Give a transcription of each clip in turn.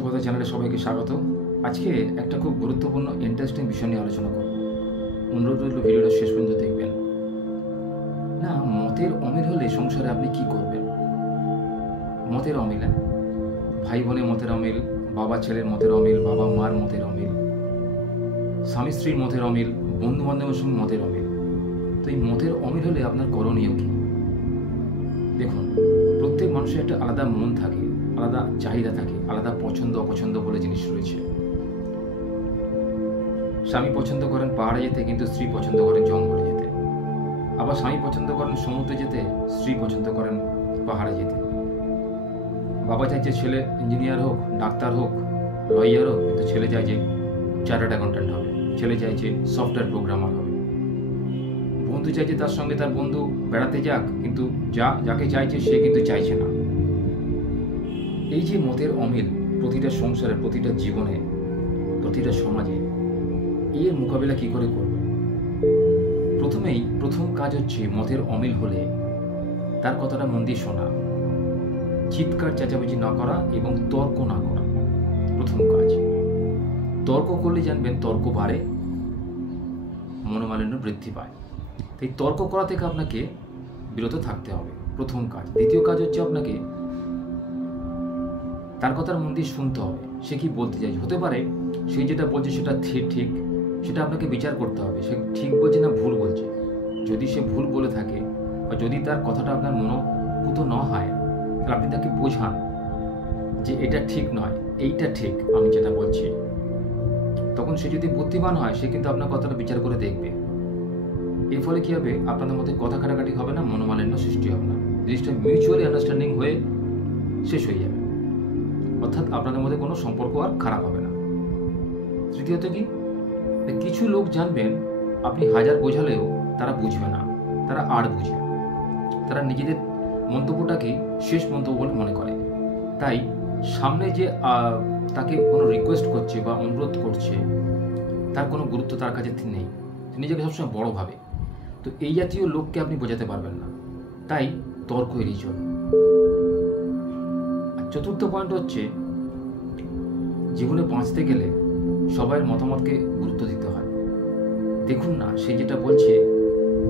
অর্থকথা চ্যানেলে সবাইকে স্বাগত। আজকে একটা খুব গুরুত্বপূর্ণ ইন্টারেস্টিং বিষয় নিয়ে আলোচনা করব। অনুরোধ রইল ভিডিওটা শেষ পর্যন্ত দেখবেন। না, মতের অমিল হলে সংসারে আপনি কি করবেন? মতের অমিল, ভাই বোনের মতের অমিল, বাবা ছেলের মতের অমিল, বাবা মার মতের অমিল, স্বামী স্ত্রীর মতের অমিল, বন্ধু বান্ধবের সঙ্গে মতের অমিল। তো এই মতের অমিল হলে আপনার করণীয় কি? দেখুন, প্রত্যেক মানুষের একটা আলাদা মন থাকে, আলাদা চাহিদা থাকে, আলাদা পছন্দ অপছন্দ বলে জিনিস রয়েছে। স্বামী পছন্দ করেন পাহাড়ে যেতে, কিন্তু স্ত্রী পছন্দ করেন জঙ্গলে যেতে। আবার স্বামী পছন্দ করেন সমুদ্রে যেতে, স্ত্রী পছন্দ করেন পাহাড়ে যেতে। বাবা চাইছে ছেলে ইঞ্জিনিয়ার হোক, ডাক্তার হোক, লয়ার হোক, কিন্তু ছেলে চাইছে চার্টার্ড অ্যাকাউন্ট্যান্ট হবে, ছেলে চাইছে সফটওয়্যার প্রোগ্রামার হবে। বন্ধু চাইছে তার সঙ্গে তার বন্ধু বেড়াতে যাক, কিন্তু যাকে চাইছে সে কিন্তু চাইছে না। এই যে মতের অমিল প্রতিটা সংসারে, প্রতিটা জীবনে, প্রতিটা সমাজে, এর মোকাবিলা কি করে করবে? প্রথম কাজ হচ্ছে মতের অমিল হলে তার কথাটা মন দিয়ে শোনা, চিৎকার চেঁচামেচি না করা এবং তর্ক না করা। প্রথম কাজ। তর্ক করলে জানবেন তর্ক বাড়ে, মনোমালিন্য বৃদ্ধি পায়। তাই তর্ক করা থেকে আপনাকে বিরত থাকতে হবে, প্রথম কাজ। দ্বিতীয় কাজ হচ্ছে আপনাকে তার কথার মন দিয়ে শুনতে হবে, সে কি বলতে চাইছে। হতে পারে সে যেটা বলছে সেটা ঠিক, সেটা আপনাকে বিচার করতে হবে, সে ঠিক বলছে না ভুল বলছে। যদি সে ভুল বলে থাকে বা যদি তার কথাটা আপনার মনোভূত না হয়, তাহলে আপনি তাকে বোঝান যে এটা ঠিক নয়, এইটা ঠিক আমি যেটা বলছি। তখন সে যদি বুদ্ধিমান হয়, সে কিন্তু আপনার কথাটা বিচার করে দেখবে। এর ফলে কি হবে? আপনাদের মধ্যে কথা কাটাকাটি হবে না, মনোমালিন্য সৃষ্টি হবে না, জিনিসটা মিউচুয়ালি আন্ডারস্ট্যান্ডিং হয়ে শেষ হয়ে যাবে। অর্থাৎ আপনাদের মধ্যে কোনো সম্পর্ক আর খারাপ হবে না। তৃতীয়ত কি, কিছু লোক জানবেন আপনি হাজার বোঝালেও তারা বুঝবে না, তারা আর বুঝে, তারা নিজেদের মন্তব্যটাকে শেষ মন্তব্য বলে মনে করে। তাই সামনে যে তাকে কোনো রিকোয়েস্ট করছে বা অনুরোধ করছে, তার কোনো গুরুত্ব তার কাছে নেই, নিজেকে সবসময় বড় ভাবে। তো এই জাতীয় লোককে আপনি বোঝাতে পারবেন না, তাই তর্ক এড়িয়ে চলুন। চতুর্থ পয়েন্ট হচ্ছে, জীবনে বাঁচতে গেলে সবার মতামতকে গুরুত্ব দিতে হয়। দেখুন না সে যেটা বলছে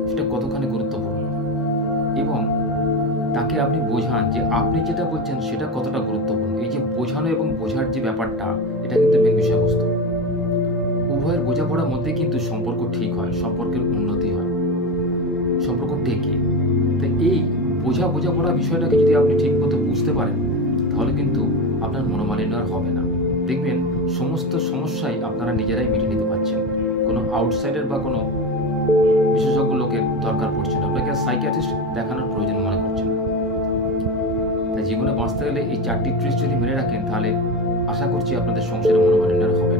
সেটা কতখানি গুরুত্বপূর্ণ, এবং তাকে আপনি বোঝান যে আপনি যেটা বলছেন সেটা কতটা গুরুত্বপূর্ণ। এই যে বোঝানো এবং বোঝার যে ব্যাপারটা, এটা কিন্তু মেন বিষয়বস্তু। উভয়ের বোঝাপড়ার মধ্যে কিন্তু সম্পর্ক ঠিক হয়, সম্পর্কের উন্নতি হয়, সম্পর্ক টেকে। তো এই বোঝাপড়া বিষয়টাকে যদি আপনি ঠিক মতো বুঝতে পারেন, তাহলে কিন্তু আপনার মনোমালিন্য আর হবে না। দেখবেন সমস্ত সমস্যাই আপনারা নিজেরাই মিটিয়ে নিতে পারছেন, কোনো আউটসাইডার বা কোনো বিশেষজ্ঞ লোকের দরকার পড়ছে না, আপনাকে সাইকিয়াট্রিস্ট দেখানোর প্রয়োজন মনে করছেন না। তাই জীবনে বাঁচতে গেলে এই 4টি ট্রিক্স যদি মেনে রাখেন, তাহলে আশা করছি আপনাদের সংসারে মনোমালিন্য আর হবে না।